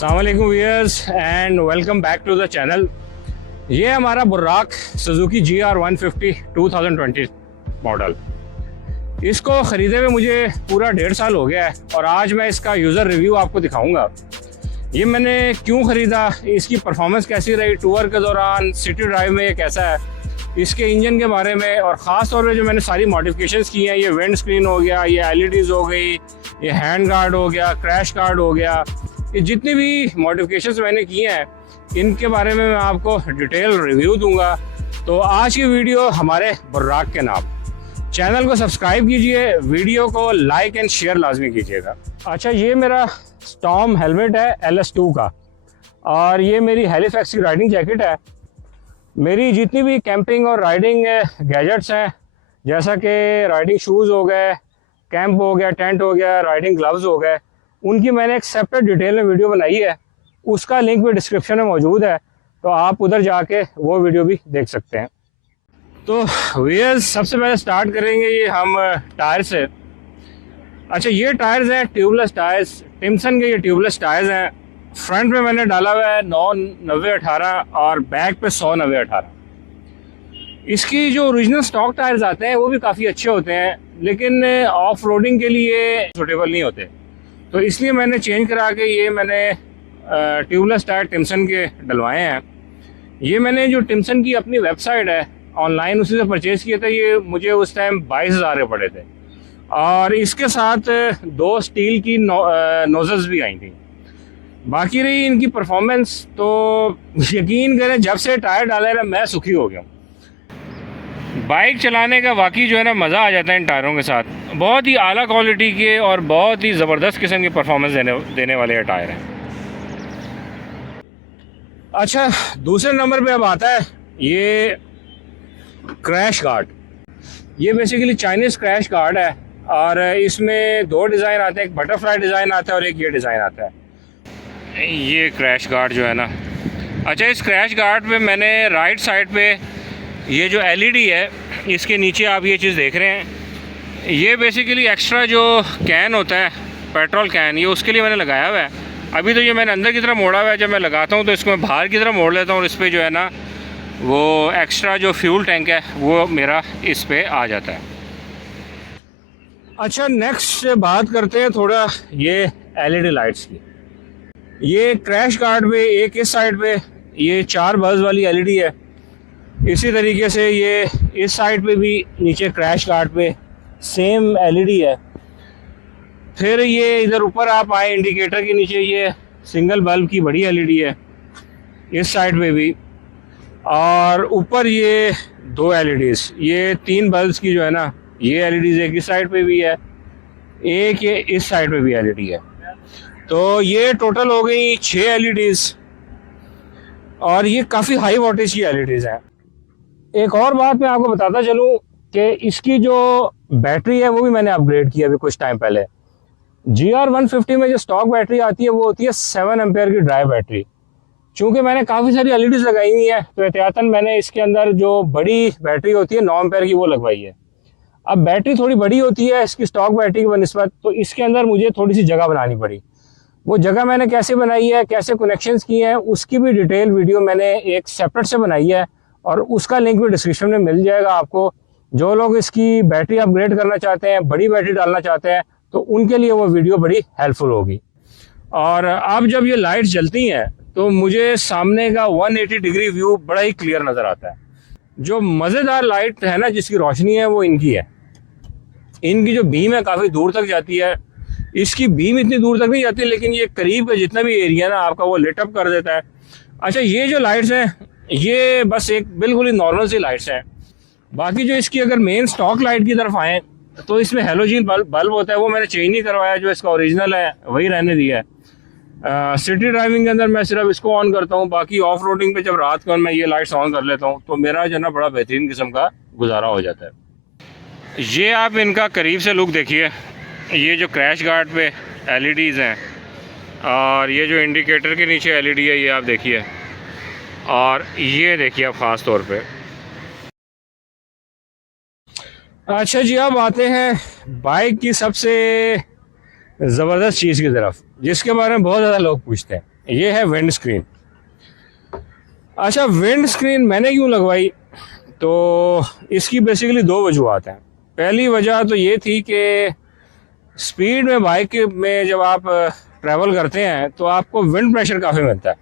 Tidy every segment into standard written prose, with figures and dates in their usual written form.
अस्सलाम वालेकुम viewers and welcome back to the channel. ये हमारा बुर्राक सुजुकी GR150 2020 मॉडल। इसको ख़रीदे हुए मुझे पूरा 1.5 साल हो गया है और आज मैं इसका यूज़र रिव्यू आपको दिखाऊंगा। ये मैंने क्यों ख़रीदा, इसकी परफॉर्मेंस कैसी रही टूर के दौरान, सिटी ड्राइव में ये कैसा है, इसके इंजन के बारे में, और ख़ास तौर पे जो मैंने सारी मॉडिफिकेशंस की हैं, ये विंड स्क्रीन हो गया, ये LEDs हो गई, ये हैंड गार्ड हो गया, क्रैश गार्ड हो गया, ये जितनी भी मॉडिफिकेशंस मैंने की हैं इनके बारे में मैं आपको डिटेल रिव्यू दूंगा। तो आज की वीडियो हमारे बुर्राक के नाम। चैनल को सब्सक्राइब कीजिए, वीडियो को लाइक एंड शेयर लाजमी कीजिएगा। अच्छा, ये मेरा स्टॉर्म हेलमेट है LS2 का, और ये मेरी हैलिफैक्स की राइडिंग जैकेट है। मेरी जितनी भी कैंपिंग और राइडिंग गैजेट्स हैं, जैसा कि राइडिंग शूज़ हो गए, कैंप हो गया, टेंट हो गया, राइडिंग ग्लव्स हो गए, उनकी मैंने एक सेपरेट डिटेल में वीडियो बनाई है। उसका लिंक भी डिस्क्रिप्शन में मौजूद है, तो आप उधर जाके वो वीडियो भी देख सकते हैं। तो व्यूअर्स, सबसे पहले स्टार्ट करेंगे ये हम टायर से। अच्छा, ये टायर्स हैं ट्यूबलेस टायर्स, टिम्सन के ये ट्यूबलेस टायर्स हैं। फ्रंट पे मैंने डाला हुआ है 990/18 और बैक पे 100/90/18। इसकी जो ओरिजिनल स्टॉक टायर्स आते हैं वो भी काफ़ी अच्छे होते हैं, लेकिन ऑफ रोडिंग के लिए सूटेबल नहीं होते, तो इसलिए मैंने चेंज करा के ये मैंने ट्यूबलेस टायर टिम्सन के डलवाए हैं। ये मैंने जो टिम्सन की अपनी वेबसाइट है ऑनलाइन, उसी से परचेज़ किए थे। ये मुझे उस टाइम 22,000 के पड़े थे, और इसके साथ 2 स्टील की नोजल्स भी आई थी। बाकी रही इनकी परफॉर्मेंस, तो यकीन करें जब से टायर डाले ना मैं सुखी हो गया हूँ। बाइक चलाने का वाकई जो है ना मज़ा आ जाता है इन टायरों के साथ। बहुत ही आला क्वालिटी के और बहुत ही ज़बरदस्त किस्म की परफॉर्मेंस देने वाले ये टायर हैं। अच्छा, दूसरे नंबर पे अब आता है ये क्रैश गार्ड। ये बेसिकली चाइनीज़ क्रैश गार्ड है, और इसमें 2 डिज़ाइन आते हैं, एक बटरफ्लाई डिज़ाइन आता है और एक ये डिज़ाइन आता है। ये क्रैश गार्ड जो है ना, अच्छा, इस क्रैश गार्ड पे मैंने राइट साइड पे ये जो LED है, इसके नीचे आप ये चीज़ देख रहे हैं, ये बेसिकली एक्स्ट्रा जो कैन होता है, पेट्रोल कैन, ये उसके लिए मैंने लगाया हुआ है। अभी तो ये मैंने अंदर की तरफ मोड़ा हुआ है, जब मैं लगाता हूँ तो इसको मैं बाहर की तरफ मोड़ लेता हूँ और इस पर जो है ना वो एक्स्ट्रा जो फ्यूल टैंक है वो मेरा इस पर आ जाता है। अच्छा, नेक्स्ट बात करते हैं थोड़ा ये LED लाइट्स की। ये क्रैश गार्ड पे एक इस साइड पे ये 4 बल्ब वाली LED है, इसी तरीके से ये इस साइड पे भी नीचे क्रैश गार्ड पे सेम LED है। फिर ये इधर ऊपर आप आए, इंडिकेटर के नीचे ये सिंगल बल्ब की बड़ी LED है इस साइड पे भी, और ऊपर ये 2 LEDs, ये 3 बल्ब्स की जो है ना ये LEDs एक इस साइड पे भी है, एक ये इस साइड पे भी LED है। तो ये टोटल हो गई 6 LEDs, और ये काफ़ी हाई वोल्टेज की LEDs हैं। एक और बात मैं आपको बताता चलूँ कि इसकी जो बैटरी है वो भी मैंने अपग्रेड किया अभी कुछ टाइम पहले। GR150 में जो स्टॉक बैटरी आती है वो होती है 7 एम्पेयर की ड्राई बैटरी। चूँकि मैंने काफ़ी सारी LEDs लगाई हुई है, तो एहतियातन मैंने इसके अंदर जो बड़ी बैटरी होती है 9 एम्पेयर की वो लगवाई है। अब बैटरी थोड़ी बड़ी होती है इसकी स्टॉक बैटरी की बनिस्बत, तो इसके अंदर मुझे थोड़ी सी जगह बनानी पड़ी। वो जगह मैंने कैसे बनाई है, कैसे कनेक्शंस किए हैं, उसकी भी डिटेल वीडियो मैंने एक सेपरेट से बनाई है, और उसका लिंक भी डिस्क्रिप्शन में मिल जाएगा आपको। जो लोग इसकी बैटरी अपग्रेड करना चाहते हैं, बड़ी बैटरी डालना चाहते हैं, तो उनके लिए वो वीडियो बड़ी हेल्पफुल होगी। और अब जब ये लाइट जलती हैं तो मुझे सामने का 180 डिग्री व्यू बड़ा ही क्लियर नज़र आता है। जो मज़ेदार लाइट है ना, जिसकी रोशनी है वो इनकी है। इनकी जो बीम है काफ़ी दूर तक जाती है। इसकी बीम इतनी दूर तक नहीं जाती, लेकिन ये करीब का जितना भी एरिया ना आपका वो लिट अप कर देता है। अच्छा, ये जो लाइट्स हैं ये बस एक बिल्कुल ही नॉर्मल सी लाइट्स हैं। बाकी जो इसकी अगर मेन स्टॉक लाइट की तरफ आएँ तो इसमें हेलोजन बल्ब होता है, वो मैंने चेंज नहीं करवाया, जो इसका ओरिजिनल है वही रहने दिया है। सिटी ड्राइविंग के अंदर मैं सिर्फ इसको ऑन करता हूँ, बाकी ऑफ रोडिंग पे जब रात को मैं ये लाइट्स ऑन कर लेता हूँ तो मेरा जो है ना बड़ा बेहतरीन किस्म का गुजारा हो जाता है। ये आप इनका करीब से लुक देखिए, ये जो क्रैश गार्ड पे LEDs हैं, और ये जो इंडिकेटर के नीचे LED है ये आप देखिए, और ये देखिए आप ख़ास तौर पे। अच्छा जी, अब आते हैं बाइक की सबसे ज़बरदस्त चीज़ की तरफ, जिसके बारे में बहुत ज़्यादा लोग पूछते हैं। ये है विंड स्क्रीन। अच्छा, विंड स्क्रीन मैंने क्यों लगवाई, तो इसकी बेसिकली दो वजूहत हैं। पहली वजह तो ये थी कि स्पीड में बाइक में जब आप ट्रैवल करते हैं तो आपको विंड प्रेशर काफ़ी मिलता है,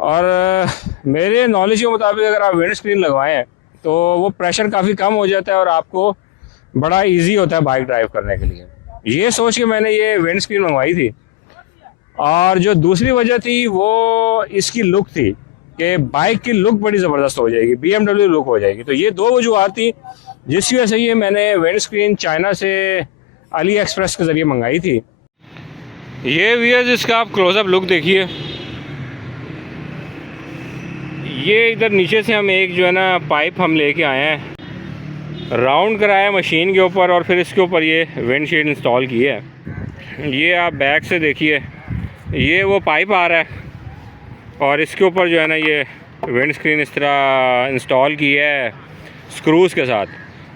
और मेरे नॉलेज के मुताबिक अगर आप विंड स्क्रीन लगवाएं तो वो प्रेशर काफ़ी कम हो जाता है और आपको बड़ा इजी होता है बाइक ड्राइव करने के लिए। ये सोच के मैंने ये विंड स्क्रीन मंगवाई थी। और जो दूसरी वजह थी वो इसकी लुक थी कि बाइक की लुक बड़ी ज़बरदस्त हो जाएगी, BMW लुक हो जाएगी। तो ये दो वजूहत थी जिसकी वजह से ये मैंने विंड स्क्रीन चाइना से अली एक्सप्रेस के ज़रिए मंगाई थी। ये व्यूअर्स, इसका आप क्लोज़अप लुक देखिए। ये इधर नीचे से हम एक जो है ना पाइप हम लेके आए हैं, राउंड कराया मशीन के ऊपर और फिर इसके ऊपर ये विंडशील्ड इंस्टॉल की है। ये आप बैक से देखिए, ये वो पाइप आ रहा है और इसके ऊपर जो है ना ये विंड स्क्रीन इस तरह इंस्टॉल की है स्क्रूज़ के साथ,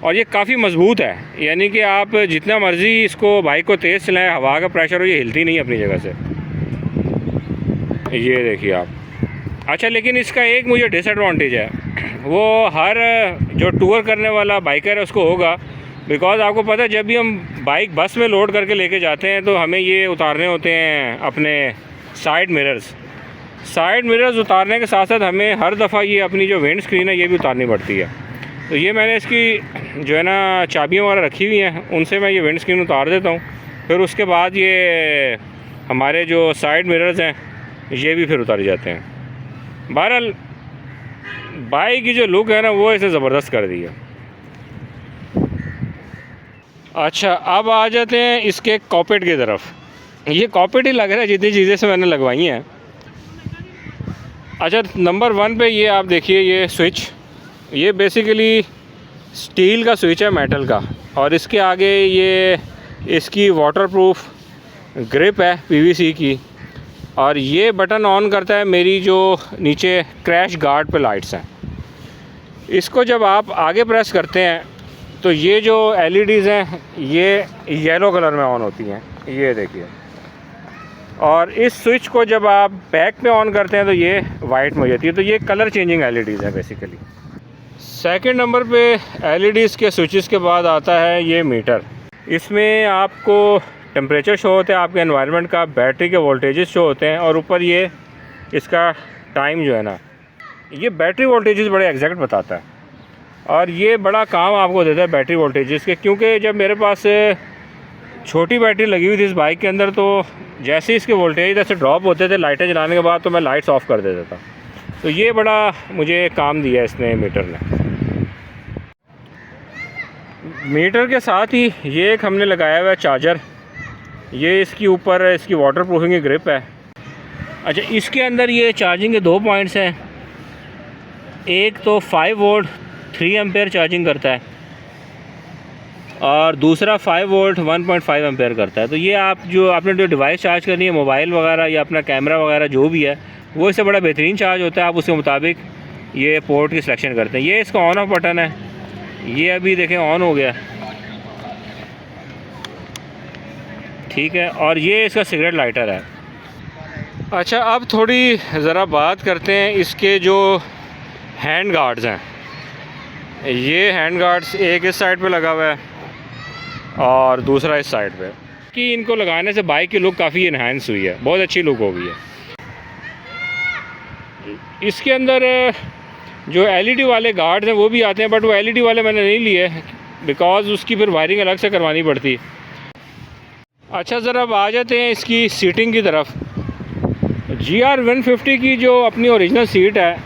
और ये काफ़ी मज़बूत है। यानी कि आप जितना मर्ज़ी इसको बाइक को तेज़ चलाएं, हवा का प्रेशर हो, ये हिलती नहीं अपनी जगह से। ये देखिए आप। अच्छा, लेकिन इसका एक मुझे डिसएडवांटेज है, वो हर जो टूर करने वाला बाइकर है उसको होगा। बिकॉज़ आपको पता है, जब भी हम बाइक बस में लोड करके लेके जाते हैं तो हमें ये उतारने होते हैं अपने साइड मिरर्स उतारने के साथ साथ हमें हर दफ़ा ये अपनी जो विंड स्क्रीन है ये भी उतारनी पड़ती है। तो ये मैंने इसकी जो है ना चाबियाँ वगैरह रखी हुई हैं, उनसे मैं ये विंड स्क्रीन उतार देता हूँ। फिर उसके बाद ये हमारे जो साइड मिरर्स हैं ये भी फिर उतारे जाते हैं। बहरहाल बाइक की जो लुक है ना वो इसे ज़बरदस्त कर दी है। अच्छा, अब आ जाते हैं इसके कॉकपिट की तरफ। ये कॉकपिट ही लग रहा है जितनी चीज़ें से मैंने लगवाई हैं। अच्छा, नंबर 1 पे ये आप देखिए, ये स्विच, ये बेसिकली स्टील का स्विच है, मेटल का, और इसके आगे ये इसकी वाटरप्रूफ ग्रिप है PVC की, और ये बटन ऑन करता है मेरी जो नीचे क्रैश गार्ड पे लाइट्स हैं। इसको जब आप आगे प्रेस करते हैं तो ये जो LEDs हैं ये येलो कलर में ऑन होती हैं, ये देखिए। और इस स्विच को जब आप बैक पे ऑन करते हैं तो ये वाइट में हो जाती है। तो ये कलर चेंजिंग LEDs है बेसिकली। सेकंड नंबर पे LEDs के स्विचेस के बाद आता है ये मीटर। इसमें आपको टेम्परेचर शो होता है, आपके एनवायरनमेंट का, बैटरी के वोल्टेजेस शो होते हैं, और ऊपर ये इसका टाइम जो है ना, ये बैटरी वोल्टेजेस बड़े एग्जैक्ट बताता है। और ये बड़ा काम आपको देता है बैटरी वोल्टेजेस के, क्योंकि जब मेरे पास छोटी बैटरी लगी हुई थी इस बाइक के अंदर, तो जैसे इसके वोल्टेज जैसे ड्रॉप होते थे लाइटें जलाने के बाद, तो मैं लाइट्स ऑफ कर देता था। तो ये बड़ा मुझे काम दिया इसने, मीटर ने। मीटर के साथ ही ये एक हमने लगाया हुआ है चार्जर। ये इसके ऊपर इसकी वाटर प्रूफिंग की ग्रिप है। अच्छा, इसके अंदर ये चार्जिंग के 2 पॉइंट्स हैं। एक तो 5 वोल्ट 3 एम्पेयर चार्जिंग करता है, और दूसरा 5 वोल्ट 1.5 एम्पेयर करता है। तो ये आप जो आपने जो डिवाइस चार्ज करनी है, मोबाइल वगैरह या अपना कैमरा वगैरह जो भी है, वो इससे बड़ा बेहतरीन चार्ज होता है। आप उसके मुताबिक ये पोर्ट की सिलेक्शन करते हैं। ये इसका ऑन ऑफ बटन है, ये अभी देखें ऑन हो गया, ठीक है। और ये इसका सिगरेट लाइटर है। अच्छा, अब थोड़ी ज़रा बात करते हैं इसके जो हैंड गार्ड्स हैं। ये हैंड गार्ड्स एक इस साइड पे लगा हुआ है और दूसरा इस साइड पे, कि इनको लगाने से बाइक की लुक काफ़ी इन्हांस हुई है, बहुत अच्छी लुक हो गई है। इसके अंदर जो LED वाले गार्ड्स हैं वो भी आते हैं, बट वो LED वाले मैंने नहीं लिए बिकॉज़ उसकी फिर वायरिंग अलग से करवानी पड़ती। अच्छा, ज़रा अब आ जाते हैं इसकी सीटिंग की तरफ। GR 150 की जो अपनी ओरिजिनल सीट है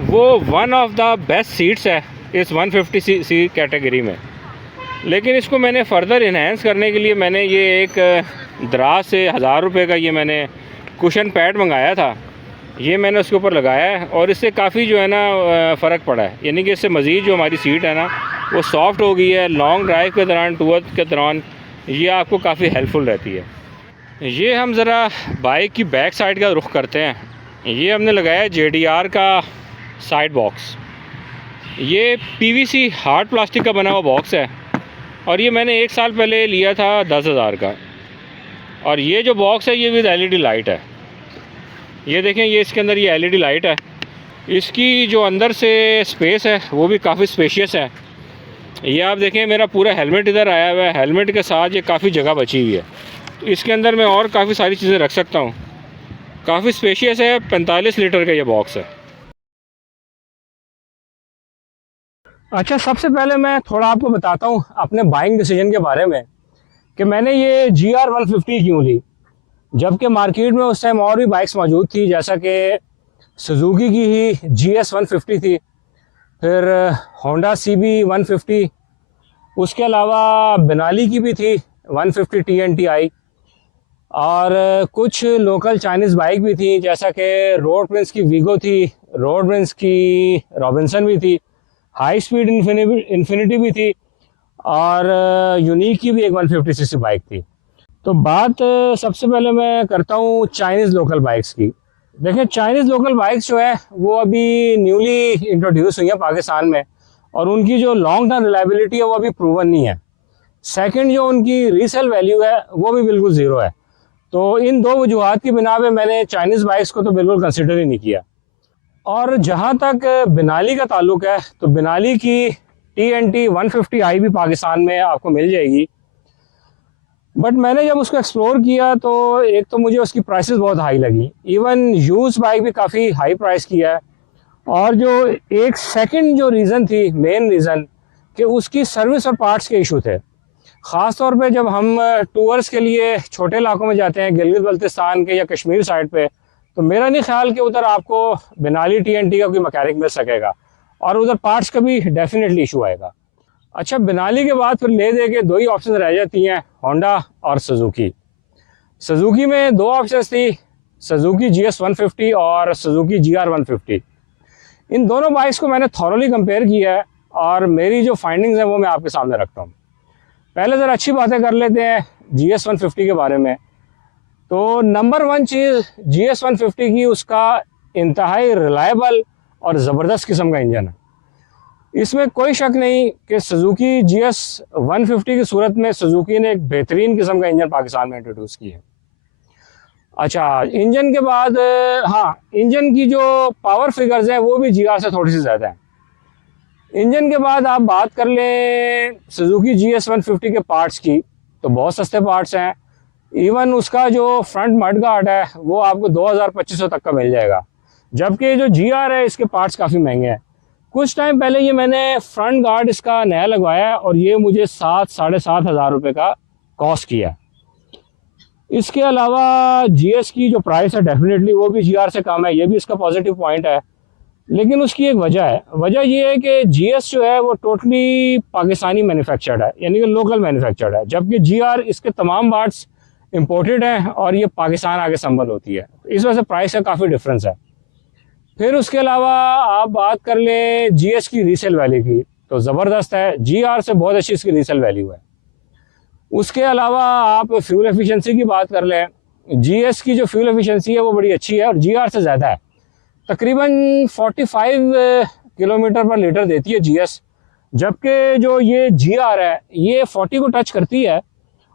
वो one of the best seats है इस 150cc कैटेगरी में। लेकिन इसको मैंने फ़र्दर इन्हेंस करने के लिए मैंने ये एक दराज से 1000 रुपये का ये मैंने कुशन पैड मंगाया था। ये मैंने उसके ऊपर लगाया है और इससे काफ़ी जो है ना फ़र्क पड़ा है। यानी कि इससे मज़ीद जो हमारी सीट है ना वो सॉफ्ट हो गई है। लॉन्ग ड्राइव के दौरान, टूर के दौरान ये आपको काफ़ी हेल्पफुल रहती है। ये हम ज़रा बाइक की बैक साइड का रुख करते हैं। ये हमने लगाया है JDR का साइड बॉक्स। ये PVC हार्ड प्लास्टिक का बना हुआ बॉक्स है और ये मैंने 1 साल पहले लिया था 10,000 का। और ये जो बॉक्स है ये विद LED लाइट है। ये देखें, ये इसके अंदर ये एलईडी लाइट है। इसकी जो अंदर से स्पेस है वो भी काफ़ी स्पेशियस है। ये आप देखें, मेरा पूरा हेलमेट इधर आया हुआ है, हेलमेट के साथ ये काफ़ी जगह बची हुई है, तो इसके अंदर मैं और काफ़ी सारी चीज़ें रख सकता हूँ। काफ़ी स्पेशियस है। 45 लीटर का ये बॉक्स है। अच्छा, सबसे पहले मैं थोड़ा आपको बताता हूँ अपने बाइंग डिसीजन के बारे में कि मैंने ये GR150 क्यों ली, जबकि मार्केट में उस टाइम और भी बाइक्स मौजूद थी, जैसा कि सुजुकी की ही GS150 थी, फिर होंडा CB150, उसके अलावा बेनाली की भी थी 150 TNTI, और कुछ लोकल चाइनीज़ बाइक भी थी, जैसा कि रोड प्रिंस की वीगो थी, रोड प्रिंस की रॉबिन्सन भी थी, हाई स्पीड इन्फिनिटी भी थी, और यूनिक की भी एक 150cc बाइक थी। तो बात सबसे पहले मैं करता हूँ चाइनीज़ लोकल बाइक्स की। देखिए, चाइनीज़ लोकल बाइक्स जो है वो अभी न्यूली इंट्रोड्यूस हुई है पाकिस्तान में, और उनकी जो लॉन्ग टर्म रिलायबिलिटी है वो अभी प्रूवन नहीं है। सेकंड, जो उनकी रीसेल वैल्यू है वो भी बिल्कुल ज़ीरो है। तो इन दो वजूहात की बिना पे मैंने चाइनीज़ बाइक्स को तो बिल्कुल कंसिडर ही नहीं किया। और जहाँ तक बेनाली का ताल्लुक है, तो बेनाली की TNT 150i भी पाकिस्तान में आपको मिल जाएगी, बट मैंने जब उसको एक्सप्लोर किया तो एक तो मुझे उसकी प्राइसेस बहुत हाई लगी। इवन यूज़ बाइक भी काफ़ी हाई प्राइस की है, और जो एक सेकंड जो रीज़न थी, मेन रीज़न, कि उसकी सर्विस और पार्ट्स के इशू थे। ख़ास तौर पे जब हम टूर्स के लिए छोटे इलाकों में जाते हैं, गिलगित बल्तिस्तान के या कश्मीर साइड पे, तो मेरा नहीं ख्याल कि उधर आपको बेनाली TNT का कोई मैकेनिक मिल सकेगा, और उधर पार्ट्स का भी डेफिनेटली इशू आएगा। अच्छा, बेनाली के बाद फिर ले दे के दो ही ऑप्शन रह जाती हैं, होंडा और सुजुकी। सुजुकी में दो ऑप्शन थी, सुजुकी GS150 और सुजुकी GR150। इन दोनों बाइक्स को मैंने थॉरली कंपेयर किया है, और मेरी जो फाइंडिंग्स हैं वो मैं आपके सामने रखता हूँ। पहले ज़रा अच्छी बातें कर लेते हैं GS150 के बारे में। तो नंबर वन चीज़ GS150 की, उसका इंतहाई रिलायबल और ज़बरदस्त किस्म का इंजन है। इसमें कोई शक नहीं कि सुजुकी GS150 की सूरत में सुजुकी ने एक बेहतरीन किस्म का इंजन पाकिस्तान में इंट्रोड्यूस किया है। अच्छा, इंजन के बाद हाँ, इंजन की जो पावर फिगर्स हैं वो भी GR से थोड़ी सी ज़्यादा है। इंजन के बाद आप बात कर लें सुजुकी GS150 के पार्ट्स की, तो बहुत सस्ते पार्ट्स हैं। इवन उसका जो फ्रंट मड गार्ड है वो आपको 2000-2500 तक का मिल जाएगा, जबकि जो GR है इसके पार्ट्स काफ़ी महंगे हैं। कुछ टाइम पहले ये मैंने फ्रंट गार्ड इसका नया लगवाया, और ये मुझे 7-7.5 हज़ार रुपये का कॉस्ट किया। इसके अलावा GS की जो प्राइस है डेफिनेटली वो भी GR से कम है, ये भी इसका पॉजिटिव पॉइंट है। लेकिन उसकी एक वजह है, वजह ये है कि GS जो है वो टोटली पाकिस्तानी मैन्युफैक्चर्ड है, यानी कि लोकल मैन्युफैक्चर्ड है, जबकि GR इसके तमाम पार्ट्स इंपोर्टेड हैं और ये पाकिस्तान आगे संभल होती है। इस वजह से प्राइस का काफ़ी डिफरेंस है। फिर उसके अलावा आप बात कर लें GS की रीसेल वैल्यू की, तो ज़बरदस्त है, GR से बहुत अच्छी इसकी रीसेल वैल्यू है। उसके अलावा आप फ्यूल एफिशिएंसी की बात कर लें, GS की जो फ्यूल एफिशिएंसी है वो बड़ी अच्छी है और GR से ज़्यादा है। तकरीबन 45 किलोमीटर पर लीटर देती है GS, जबकि जो ये GR है ये 40 को टच करती है।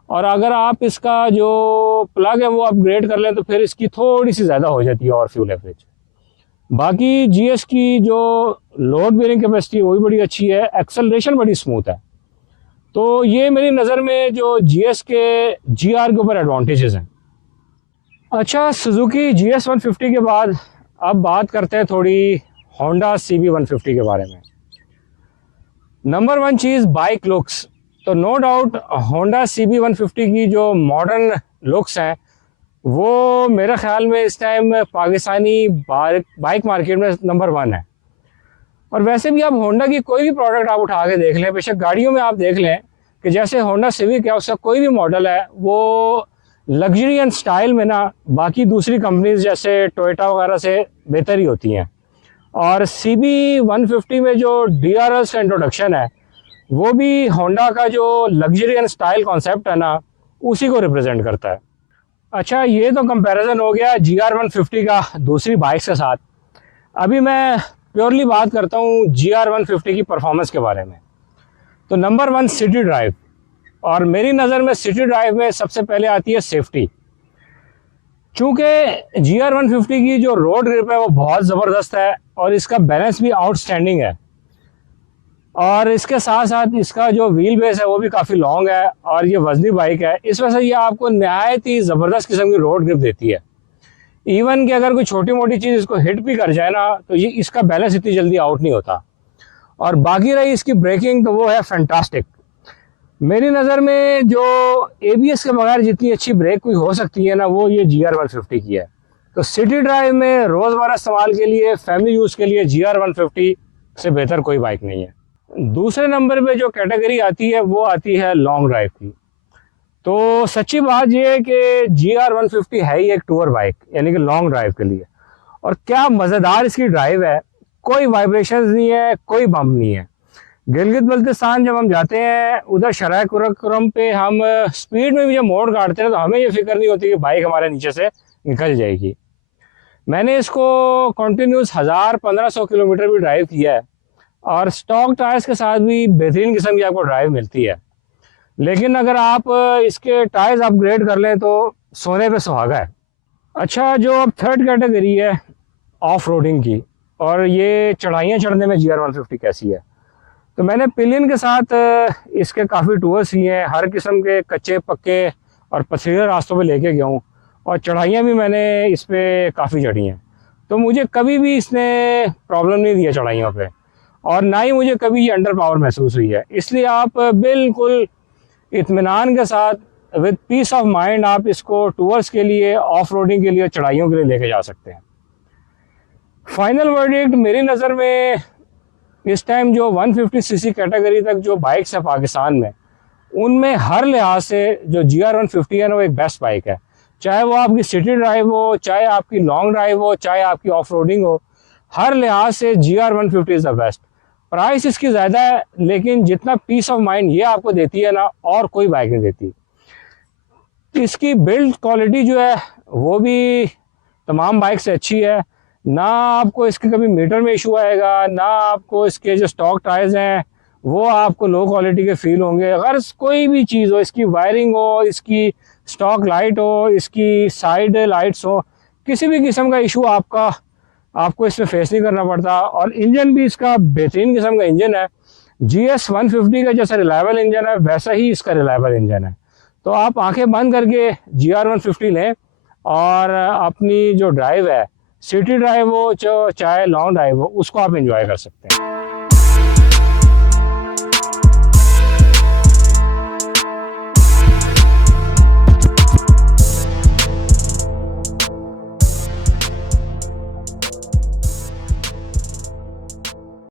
और अगर आप इसका जो प्लग है वो अपग्रेड कर लें तो फिर इसकी थोड़ी सी ज़्यादा हो जाती है और फ्यूल एवरेज। बाकी GS की जो लोड बेयरिंग कैपेसिटी है वो भी बड़ी अच्छी है, एक्सेलरेशन बड़ी स्मूथ है। तो ये मेरी नज़र में जो GS के GR के ऊपर एडवांटेजेस हैं। अच्छा, सुजुकी GS150 के बाद अब बात करते हैं थोड़ी होंडा CB150 के बारे में। नंबर वन चीज़, बाइक लुक्स। तो नो डाउट होंडा CB150 की जो मॉडर्न लुक्स हैं वो मेरे ख्याल में इस टाइम पाकिस्तानी बाइक मार्केट में नंबर वन है। और वैसे भी आप होंडा की कोई भी प्रोडक्ट आप उठा के देख लें, बेशक गाड़ियों में आप देख लें कि जैसे होंडा सिविक है उसका कोई भी मॉडल है वो लग्जरी एंड स्टाइल में ना बाकी दूसरी कंपनीज जैसे टोयोटा वगैरह से बेहतर ही होती हैं। और CB150 में जो DRLs का इंट्रोडक्शन है वो भी होंडा का जो लग्जरी एंड स्टाइल कॉन्सेप्ट है ना उसी को रिप्रेजेंट करता है। अच्छा, ये तो कंपैरिजन हो गया GR150 का दूसरी बाइक्स के साथ। अभी मैं प्योरली बात करता हूँ GR150 की परफॉर्मेंस के बारे में। तो नंबर वन, सिटी ड्राइव। और मेरी नज़र में सिटी ड्राइव में सबसे पहले आती है सेफ्टी। चूँकि GR150 की जो रोड ग्रिप है वो बहुत ज़बरदस्त है और इसका बैलेंस भी आउटस्टैंडिंग है, और इसके साथ साथ इसका जो व्हील बेस है वो भी काफ़ी लॉन्ग है और ये वजनी बाइक है। इस वजह से ये आपको नहायत ही ज़बरदस्त किस्म की रोड ग्रिप देती है। इवन कि अगर कोई छोटी मोटी चीज़ इसको हिट भी कर जाए ना तो ये इसका बैलेंस इतनी जल्दी आउट नहीं होता। और बाकी रही इसकी ब्रेकिंग तो वो है फैंटास्टिक। मेरी नज़र में जो ABS के बगैर जितनी अच्छी ब्रेक कोई हो सकती है ना वो ये GR150 की है। तो सिटी ड्राइव में रोज़मर्रा इस्तेमाल के लिए, फैमिली यूज़ के लिए GR150 से बेहतर कोई बाइक नहीं है। दूसरे नंबर पे जो कैटेगरी आती है वो आती है लॉन्ग ड्राइव की। तो सच्ची बात ये है कि GR150 है ही एक टूर बाइक, यानी कि लॉन्ग ड्राइव के लिए। और क्या मज़ेदार इसकी ड्राइव है, कोई वाइब्रेशंस नहीं है, कोई बम्प नहीं है। गिलगित बल्तिस्तान जब हम जाते हैं उधर शराय कुरक्रम पे हम स्पीड में भी जब मोड़ काटते हैं तो हमें ये फिक्र नहीं होती कि बाइक हमारे नीचे से निकल जाएगी। मैंने इसको कंटिन्यूस 1000-1500 किलोमीटर भी ड्राइव किया है और स्टॉक टायर्स के साथ भी बेहतरीन किस्म की आपको ड्राइव मिलती है। लेकिन अगर आप इसके टायर्स अपग्रेड कर लें तो सोने पे सुहागा है। अच्छा, जो अब थर्ड कैटेगरी है ऑफ रोडिंग की, और ये चढ़ाइयाँ चढ़ने में GR150 कैसी है, तो मैंने पिलियन के साथ इसके काफ़ी टूर्स किए हैं। हर किस्म के कच्चे पक्के और पथरीले रास्तों पे लेके गया हूँ और चढ़ाइयाँ भी मैंने इस पर काफ़ी चढ़ी हैं। तो मुझे कभी भी इसने प्रॉब्लम नहीं दिया चढ़ाइयों पे, और ना ही मुझे कभी ये अंडर पावर महसूस हुई है। इसलिए आप बिल्कुल इत्मीनान के साथ विद पीस ऑफ माइंड आप इसको टूर्स के लिए, ऑफ रोडिंग के लिए, चढ़ाइयों के लिए लेके जा सकते हैं। फाइनल वर्डिक्ट मेरी नज़र में इस टाइम जो 150cc कैटेगरी तक जो बाइक्स है पाकिस्तान में, उनमें हर लिहाज से जो GR150 है ना वो एक बेस्ट बाइक है। चाहे वो आपकी सिटी ड्राइव हो, चाहे आपकी लॉन्ग ड्राइव हो, चाहे आपकी ऑफ रोडिंग हो, हर लिहाज से GR150 is the best. Price इसकी ज़्यादा है लेकिन जितना पीस ऑफ माइंड ये आपको देती है ना और कोई बाइक नहीं देती। इसकी बिल्ड क्वालिटी जो है वो भी तमाम बाइक से अच्छी है। ना आपको इसके कभी मीटर में इशू आएगा, ना आपको इसके जो स्टॉक टायर्स हैं वो आपको लो क्वालिटी के फील होंगे। अगर कोई भी चीज़ हो, इसकी वायरिंग हो, इसकी स्टॉक लाइट हो, इसकी साइड लाइट्स हो, किसी भी किस्म का इशू आपको इसमें फेस नहीं करना पड़ता। और इंजन भी इसका बेहतरीन किस्म का इंजन है। GS150 का जैसा रिलायबल इंजन है वैसा ही इसका रिलायबल इंजन है। तो आप आंखें बंद करके GR150 लें और अपनी जो ड्राइव है, सिटी ड्राइव हो चाहे लॉन्ग ड्राइव हो, उसको आप एंजॉय कर सकते हैं।